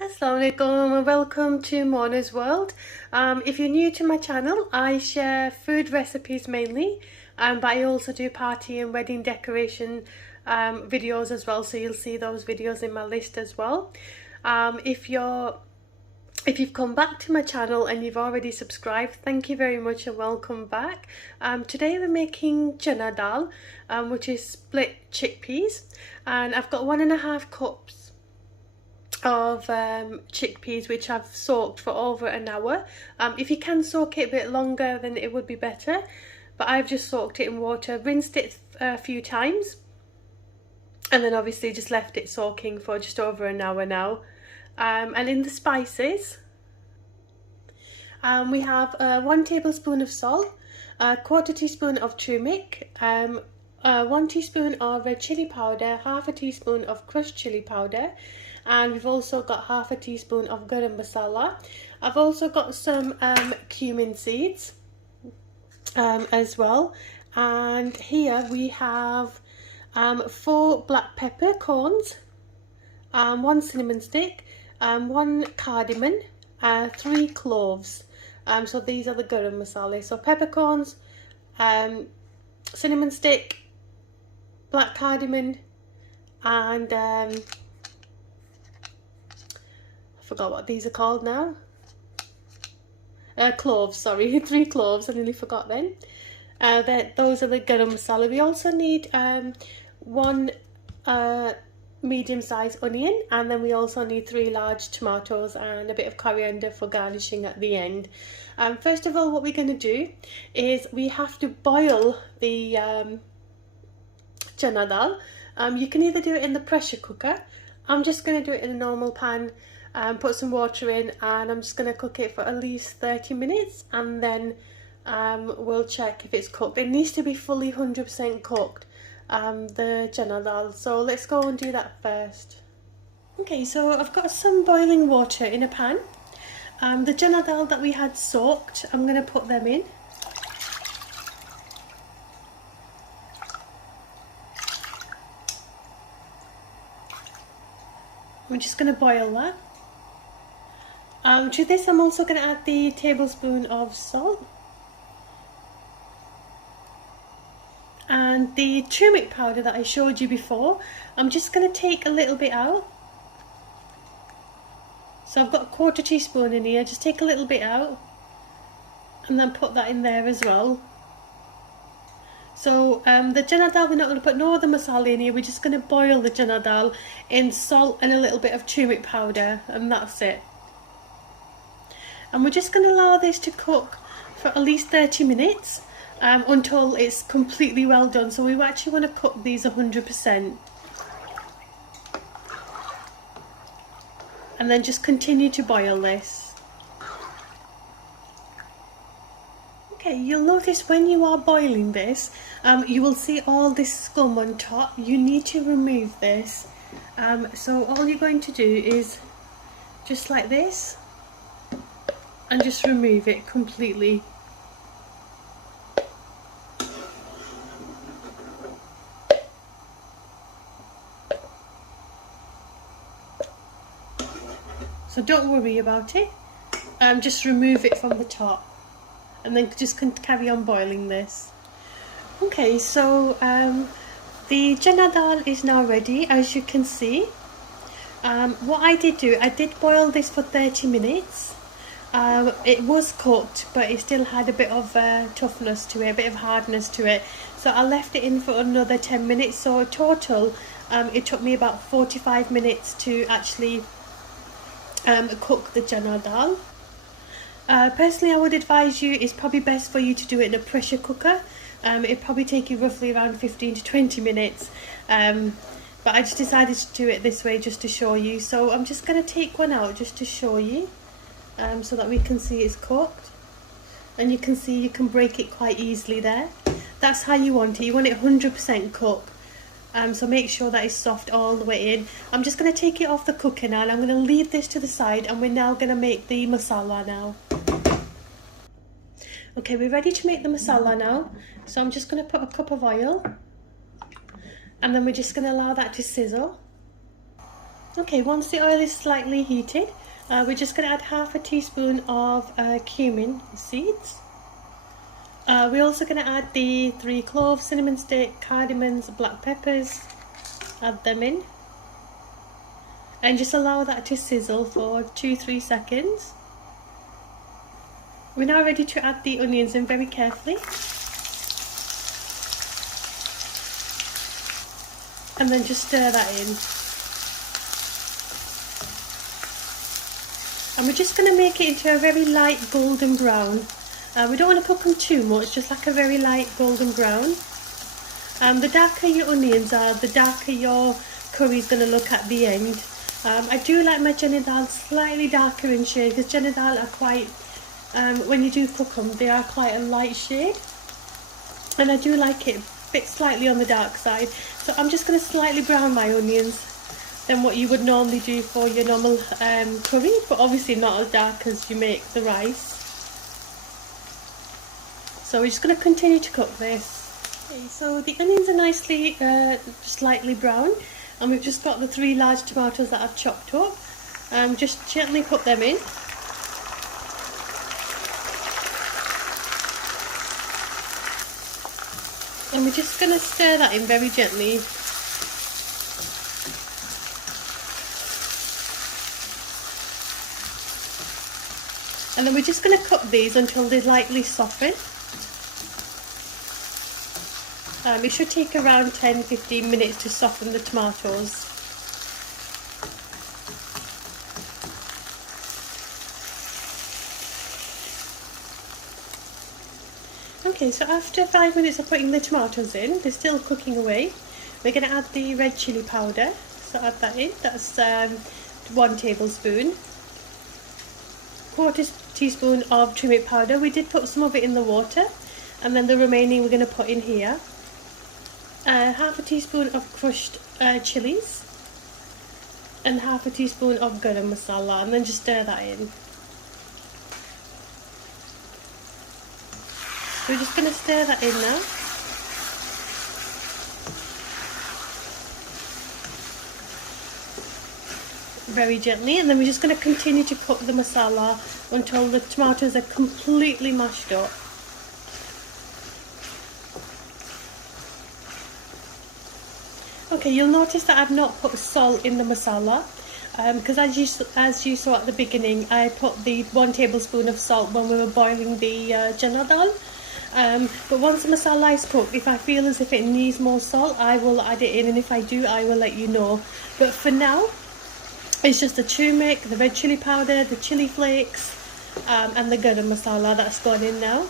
Assalamu alaikum and welcome to Mona's World. If you're new to my channel, I share food recipes mainly, but I also do party and wedding decoration videos as well, so you'll see those videos in my list as well. If you've come back to my channel and you've already subscribed, thank you very much and welcome back. Today we're making chana dal, which is split chickpeas, and I've got 1.5 cups of chickpeas which I've soaked for over an hour. If you can soak it a bit longer, then it would be better, but I've just soaked it in water, rinsed it a few times, and then obviously just left it soaking for just over an hour now. And in the spices, we have 1 tablespoon of salt, a 1/4 teaspoon of turmeric, 1 teaspoon of chili powder, 1/2 teaspoon of crushed chili powder, and we've also got 1/2 teaspoon of garam masala. I've also got some cumin seeds as well, and here we have 4 black pepper corns, 1 cinnamon stick, 1 cardamom, 3 cloves. So these are the garam masala. So peppercorns, cinnamon stick, black cardamom, and I forgot what these are called now. Cloves, sorry, 3 cloves. I nearly forgot then. Those are the garam masala. We also need 1 medium-sized onion, and then we also need 3 large tomatoes and a bit of coriander for garnishing at the end. First of all, what we're going to do is we have to boil the chana dal. You can either do it in the pressure cooker. I'm just going to do it in a normal pan, put some water in, and I'm just going to cook it for at least 30 minutes, and then we'll check if it's cooked. It needs to be fully 100% cooked, the chana dal, so let's go and do that first. Okay, so I've got some boiling water in a pan. The chana dal that we had soaked, I'm going to put them in. I'm just going to boil that. To this I'm also going to add the tablespoon of salt and the turmeric powder that I showed you before. I'm just going to take a little bit out. So I've got 1/4 teaspoon in here, just take a little bit out and then put that in there as well. So the chana dal, we're not going to put no other masala in here, we're just going to boil the chana dal in salt and a little bit of turmeric powder, and that's it. And we're just going to allow this to cook for at least 30 minutes until it's completely well done. So we actually want to cook these 100%. And then just continue to boil this. Okay, you'll notice when you are boiling this, you will see all this scum on top. You need to remove this. So all you're going to do is just like this, and just remove it completely. So don't worry about it, just remove it from the top, and then just carry on boiling this. Okay, so the chana dal is now ready, as you can see. What I did do, I did boil this for 30 minutes. It was cooked, but it still had a bit of toughness to it, a bit of hardness to it, so I left it in for another 10 minutes. So total it took me about 45 minutes to actually cook the chana dal. Personally, I would advise you, it's probably best for you to do it in a pressure cooker. It'd probably take you roughly around 15 to 20 minutes, but I just decided to do it this way just to show you. So I'm just going to take one out just to show you, so that we can see it's cooked, and you can see you can break it quite easily there. That's how you want it. You want it 100% cooked. So make sure that it's soft all the way in. I'm just going to take it off the cooker now, and I'm going to leave this to the side, and we're now going to make the masala now. Okay, we're ready to make the masala now. So I'm just going to put a cup of oil, and then we're just going to allow that to sizzle. Okay, once the oil is slightly heated, we're just going to add half a teaspoon of cumin seeds. We're also going to add the 3 cloves, cinnamon stick, cardamoms, black peppers. Add them in. And just allow that to sizzle for 2-3 seconds. We're now ready to add the onions in very carefully. And then just stir that in. And we're just going to make it into a very light golden brown. We don't want to cook them too much, just like a very light golden brown. The darker your onions are, the darker your curry is going to look at the end. I do like my chana dal slightly darker in shade, because chana dal are quite, when you do cook them, they are quite a light shade. And I do like it a bit slightly on the dark side. So I'm just going to slightly brown my onions than what you would normally do for your normal curry, but obviously not as dark as you make the rice. So we're just going to continue to cook this. Okay, so the onions are nicely slightly brown, and we've just got the 3 large tomatoes that I've chopped up. Just gently put them in. And we're just going to stir that in very gently. And then we're just going to cook these until they lightly soften. It should take around 10-15 minutes to soften the tomatoes. Okay, so after 5 minutes of putting the tomatoes in, they're still cooking away. We're going to add the red chilli powder. So add that in. That's 1 tablespoon. 1/4 teaspoon of turmeric powder. We did put some of it in the water, and then the remaining we're going to put in here. 1/2 teaspoon of crushed chilies, and 1/2 teaspoon of garam masala, and then just stir that in. We're just going to stir that in now. Very gently, and then we're just going to continue to cook the masala until the tomatoes are completely mashed up. Okay, you'll notice that I've not put salt in the masala, because as you saw at the beginning, I put the 1 tablespoon of salt when we were boiling the chana dal. But once the masala is cooked, if I feel as if it needs more salt, I will add it in, and if I do, I will let you know. But for now, it's just the turmeric, the red chili powder, the chili flakes, and the garam masala that's gone in now.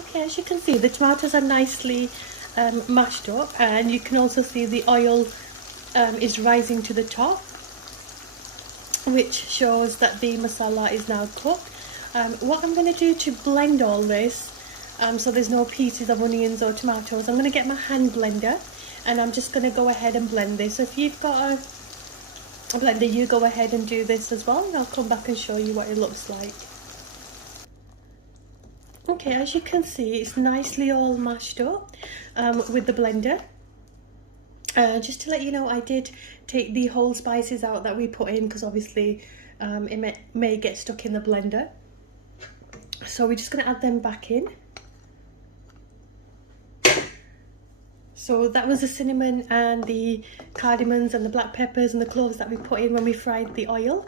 Okay, as you can see, the tomatoes are nicely mashed up, and you can also see the oil is rising to the top, which shows that the masala is now cooked. What I'm going to do to blend all this, so there's no pieces of onions or tomatoes, I'm going to get my hand blender, and I'm just going to go ahead and blend this. So if you've got a blender, you go ahead and do this as well, and I'll come back and show you what it looks like. Okay, as you can see, it's nicely all mashed up with the blender. Just to let you know, I did take the whole spices out that we put in, because obviously it may get stuck in the blender. So we're just going to add them back in. So that was the cinnamon and the cardamoms and the black peppers and the cloves that we put in when we fried the oil.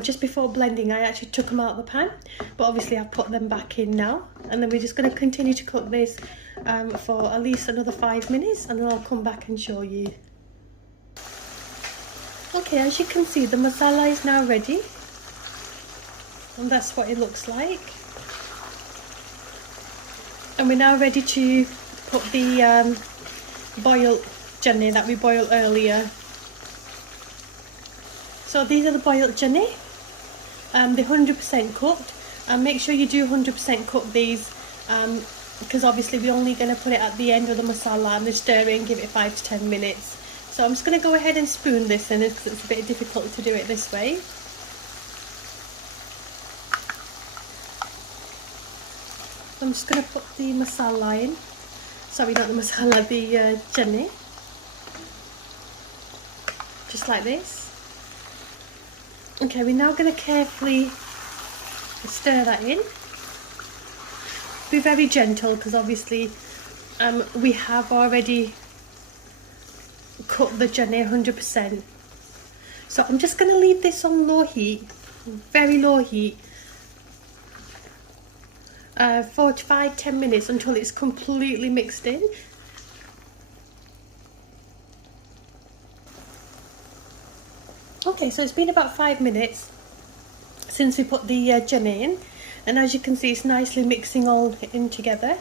Just before blending, I actually took them out of the pan, but obviously I've put them back in now. And then we're just going to continue to cook this for at least another 5 minutes, and then I'll come back and show you. Okay, as you can see, the masala is now ready, and that's what it looks like. And we're now ready to put the boiled chane that we boiled earlier. So these are the boiled chane. They're 100% cooked, and make sure you do 100% cook these, because obviously we're only going to put it at the end of the masala, and just stir it and give it 5 to 10 minutes. So I'm just going to go ahead and spoon this in, because it's a bit difficult to do it this way. I'm just going to put the masala in. Sorry, not the masala, the chane. just like this. Okay, we're now going to carefully stir that in. Be very gentle because obviously we have already cooked the chana 100%. So I'm just going to leave this on low heat, very low heat, for 5-10 minutes until it's completely mixed in. Okay, so it's been about 5 minutes since we put the chana in, and as you can see it's nicely mixing all in together.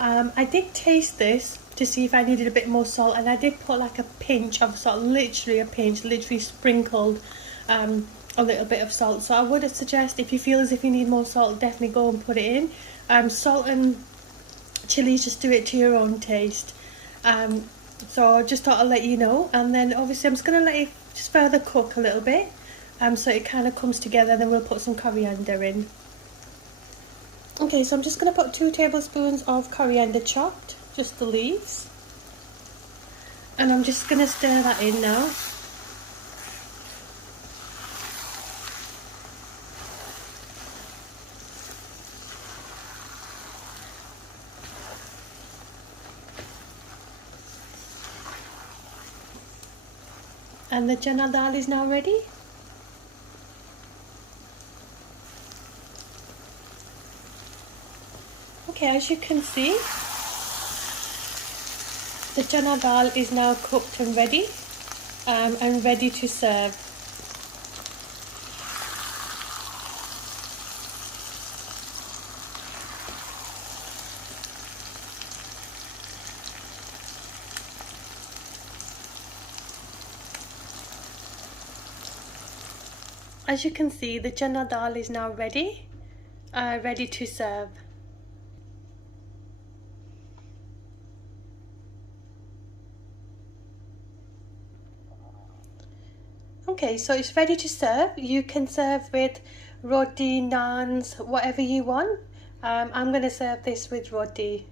I did taste this to see if I needed a bit more salt, and I did put like a pinch of salt, literally a pinch, literally sprinkled a little bit of salt. So I would suggest, if you feel as if you need more salt, definitely go and put it in. Salt and chilies, just do it to your own taste. So I just thought I'd let you know, and then obviously I'm just going to let it just further cook a little bit, so it kind of comes together. Then we'll put some coriander in. Okay, so I'm just going to put 2 tablespoons of coriander chopped, just the leaves, and I'm just going to stir that in now. And the chana dal is now ready. Okay, as you can see, the chana dal is now cooked and ready to serve. As you can see, the chana dal is now ready to serve. Okay, so it's ready to serve. You can serve with roti, naans, whatever you want. I'm going to serve this with roti.